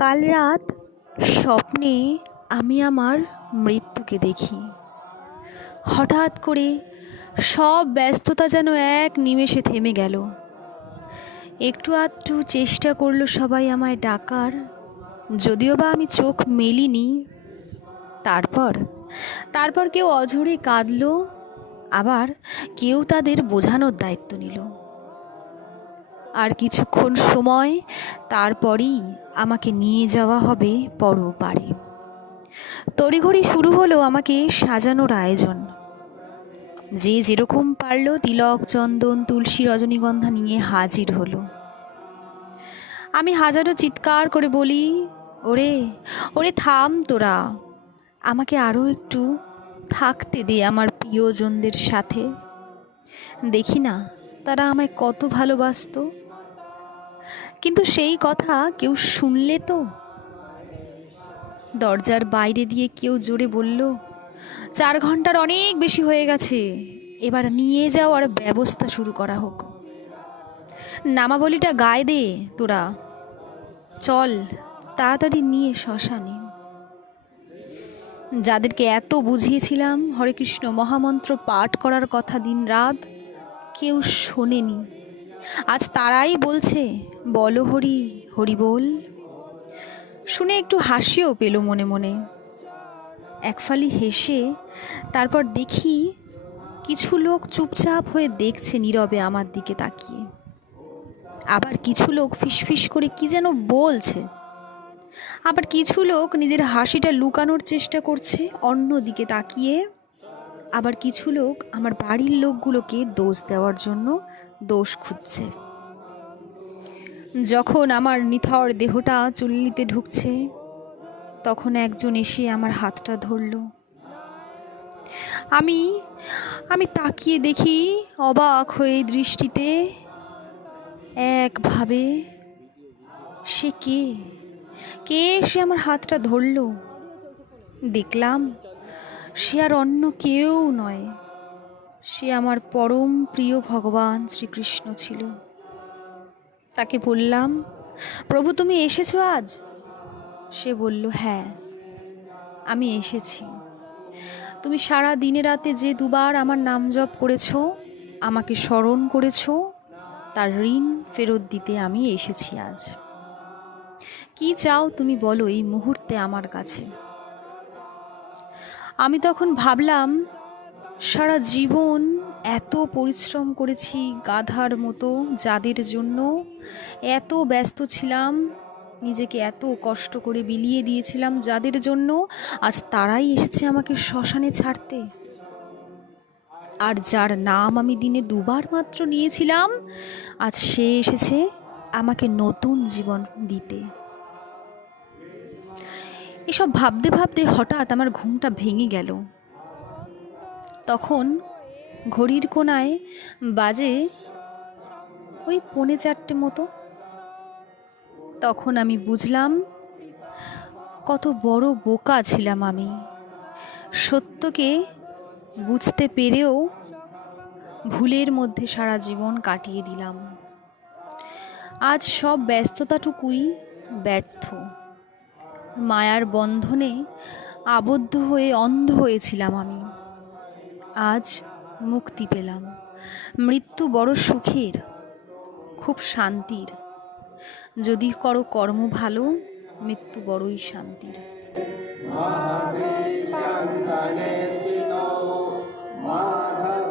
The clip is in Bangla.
কাল রাত স্বপ্নে আমি আমার মৃত্যুকে দেখি। হঠাৎ করে সব ব্যস্ততা যেন এক নিমেষে থেমে গেল। একটু আধটু চেষ্টা করলো সবাই আমায় ডাকার, যদিও বা আমি চোখ মেলিনি। তারপর তারপর কেউ অঝরে কাঁদলো, আবার কেউ তাদের বোঝানোর দায়িত্ব নিল। আর কিছুক্ষণ সময়, তারপরই আমাকে নিয়ে যাওয়া হবে পরপারে। তড়িঘড়ি শুরু হলো আমাকে সাজানোর আয়োজন। যে যেরকম পারলো তিলক, চন্দন, তুলসী, রজনীগন্ধা নিয়ে হাজির হলো। আমি হাজারো চিৎকার করে বলি, ওরে ওরে থাম তোরা, আমাকে আরও একটু থাকতে দে আমার প্রিয়জনদের সাথে। দেখি না তারা আমায় কত ভালোবাসতো। কিন্তু সেই কথা কেউ শুনলে তো? দরজার বাইরে দিয়ে কেউ জোরে বলল, 4 ঘন্টার অনেক বেশি হয়ে গেছে, এবার নিয়ে যাওয়ার ব্যবস্থা শুরু করা হোক। নামাবলিটা গায়ে দে তোরা, চল তাড়াতাড়ি নিয়ে শ্মশানে। যাদেরকে এত বুঝিয়েছিলাম হরে কৃষ্ণ মহামন্ত্র পাঠ করার কথা দিন রাত, কেউ শোনেনি। আজ তারাই বলছে, বলো হরি হরি বল। শুনে একটু হাসিও পেল মনে মনে। একফালি হেসে তারপর দেখি কিছু লোক চুপচাপ হয়ে দেখছে নীরবে আমার দিকে তাকিয়ে। আবার কিছু লোক ফিসফিস করে কি যেন বলছে। আবার কিছু লোক নিজের হাসিটা লুকানোর চেষ্টা করছে অন্য দিকে তাকিয়ে। আবার কিছু লোক আমার বাড়ির লোকগুলোকে দোষ দেওয়ার জন্য দোষ খুঁজছে। যখন আমার নিথর দেহটা চুল্লিতে ঢুকছে, তখন একজন এসে আমার হাতটা ধরল। আমি আমি তাকিয়ে দেখি অবাক হয়ে দৃষ্টিতে, একভাবে সে কে কে সে আমার হাতটা ধরল। দেখলাম সে আর অন্য কেউ নয়, সে আমার পরম প্রিয় ভগবান শ্রীকৃষ্ণ ছিল। তাকে বললাম, প্রভু তুমি এসেছো আজ? সে বলল, হ্যাঁ আমি এসেছি। তুমি সারা দিনে রাতে যে দুবার আমার নাম জপ করেছো, আমাকে স্মরণ করেছো, তার ঋণ ফেরত দিতে আমি এসেছি আজ। কি চাও তুমি বলো এই মুহূর্তে আমার কাছে। আমি তখন ভাবলাম, সারা জীবন এত পরিশ্রম করেছি গাধার মতো, যাদের জন্য এত ব্যস্ত ছিলাম, নিজেকে এত কষ্ট করে বিলিয়ে দিয়েছিলাম যাদের জন্য, আজ তারাই এসেছে আমাকে শ্মশানে ছাড়তে। আর যার নাম আমি দিনে 2 বার মাত্র নিয়েছিলাম, আজ সে এসেছে আমাকে নতুন জীবন দিতে। এসব ভাবতে ভাবতে হঠাৎ আমার ঘুমটা ভেঙে গেল। তখন ঘড়ির কোণায় বাজে ওই 3:45 মতো। তখন আমি বুঝলাম কত বড় বোকা ছিলাম আমি। সত্যকে বুঝতে পেরেও ভুলের মধ্যে সারা জীবন কাটিয়ে দিলাম। আজ সব ব্যস্ততাটুকুই ব্যর্থ। মায়ার বন্ধনে আবদ্ধ হয়ে অন্ধ হয়েছিলাম আমি। আজ মুক্তি পেলাম। মৃত্যু বড় সুখের, খুব শান্তির। যদি করো কর্ম ভালো, মৃত্যু বড়ই শান্তির। মাধব